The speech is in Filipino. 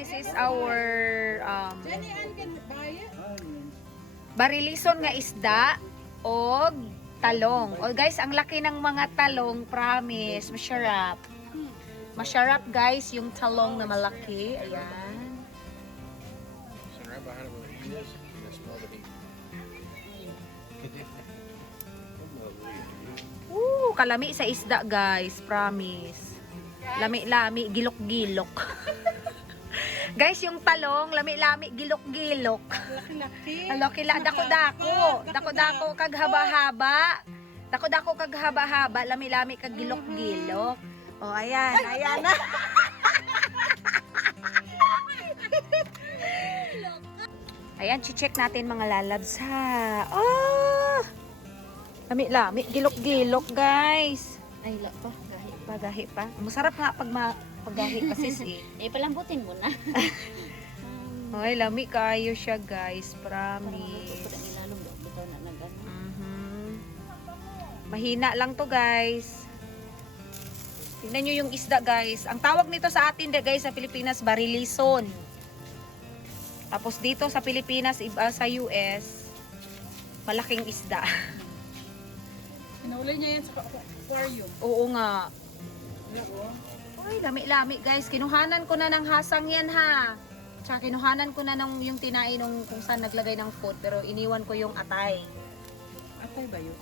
this is our Jenny Ann can buy it. barilison nga isda o talong. O guys, ang laki ng mga talong, promise, masarap. Masarap guys, yung talong na malaki. Ayan. Right behind him with the ears, and that's more than Kalami sa isda guys, promise. Lami-lami, gilok-gilok. Guys, yung talong, lami-lami, gilok-gilok. Laki-laki. Laki-la, dako-dako. Dako-dako kag haba-haba. Dako-dako kag haba-haba, lami-lami kag gilok-gilok. Oh, ayan, ayan na. Ayan, check natin mga lalabs ha. Oh! Lami-lami, gilok-gilok guys. Ay, la pa, gahi pa. Masarap nga pag paggahi pa sis eh. Palambutin mo na. Ay, lami kayo siya guys, promise. Mahina lang to guys. Tingnan nyo yung isda guys. Ang tawag nito sa atin guys sa Pilipinas, barilison. Tapos dito sa Pilipinas, iba sa US, malaking isda. Pinuli niya yan sa aquarium. Oo nga. Ay, lami-lami guys. Kinuhanan ko na ng hasang yan ha. Tsaka kinuhanan ko na ng yung tinain nung kung saan naglagay ng food. Pero iniwan ko yung atay. Atay ba yun?